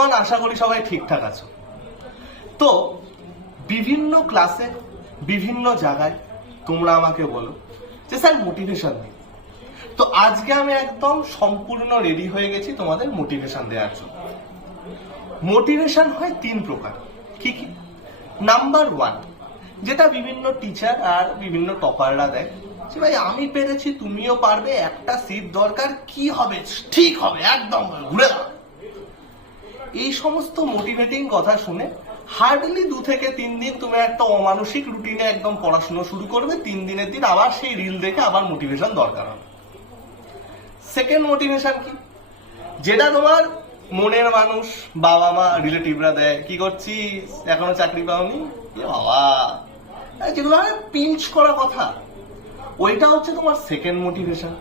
বন্ধুগণ, আশা করি সবাই ঠিকঠাক আছো। তো বিভিন্ন ক্লাসে বিভিন্ন জায়গায় তোমরা আমাকে বলো যে স্যার মোটিভেশন দিন। তো আজকে আমি একদম সম্পূর্ণ রেডি হয়ে গেছি তোমাদের মোটিভেশন দেওয়ার জন্য। মোটিভেশন হয় 3 প্রকার। কি কি? নাম্বার 1, যেটা বিভিন্ন টিচার আর বিভিন্ন টপাররা দেয়, যে ভাই আমি পেরেছি, তুমিও পারবে, একটা সিট দরকার, কি হবে, ঠিক হবে, একদম ঘুরে দাও। এই সমস্ত মোটিভেটিং কথা শুনে হার্ডলি 2 থেকে 3 দিন তুমি একটা অমানসিক রুটিনে একদম পড়াশোনা শুরু করবে। 3 দিনের দিন আবার সেই রিল দেখে আবার মোটিভেশন দরকার হবে। সেকেন্ড মোটিভেশন কি? যেটা তোমার মনের মানুষ, বাবা মা, রিলেটিভরা দেয়, কি করছিস, এখনো চাকরি পাওনি, এ বাবা, যেগুলো পিঞ্চ করা কথা, ওইটা হচ্ছে তোমার সেকেন্ড মোটিভেশন।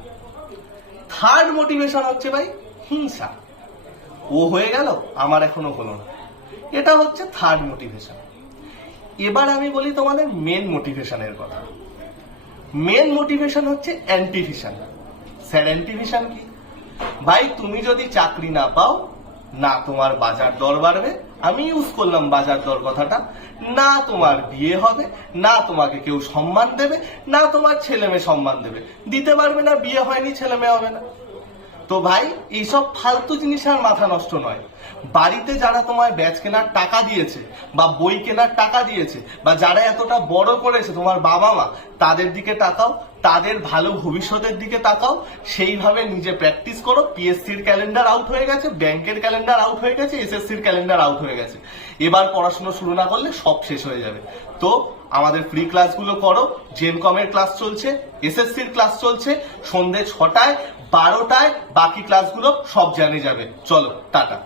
থার্ড মোটিভেশন হচ্ছে ভাই হিংসা, ও হয়ে গেল আমার এখনো হলো না, এটা হচ্ছে থার্ড মোটিভেশন। এবার আমি বলি তোমাদের মেন মোটিভেশনের কথা। মেন মোটিভেশন হচ্ছে অ্যান্টিভিশন। স্যার অ্যান্টিভিশন কি? ভাই তুমি যদি চাকরি না পাও, না তোমার বাজার দর বাড়বে, আমি ইউজ করলাম বাজার দর কথাটা, না তোমার বিয়ে হবে, না তোমাকে কেউ সম্মান দেবে, না তোমার ছেলে মেয়ে সম্মান দেবে, দিতে পারবে না, বিয়ে হয়নি, ছেলে মেয়ে হবে না। তো ভাই এইসব ফালতু জিনিস আর মাথা নষ্ট নয়। বাড়িতে যারা তোমার ব্যাচ কেনার টাকা দিয়েছে বা বই কেনার টাকা দিয়েছে বা যারা এতটা বড় করেছে তোমার বাবা মা, তাদের দিকে তাকাও, তাদের ভালো ভবিষ্যতের দিকে তাকাও, সেইভাবে নিজে প্র্যাকটিস করো। পিএসসির ক্যালেন্ডার আউট হয়ে গেছে, ব্যাংকের ক্যালেন্ডার আউট হয়ে গেছে, এসএসসির ক্যালেন্ডার আউট হয়ে গেছে। এবার পড়াশোনা শুরু না করলে সব শেষ হয়ে যাবে। তো আমাদের ফ্রি ক্লাসগুলো করো। জেনকমের ক্লাস চলছে, এসএসসির ক্লাস চলছে, সন্ধ্যে 6টায় 12টায় বাকি ক্লাসগুলো সব জানিয়ে যাবে। চলো টাটা।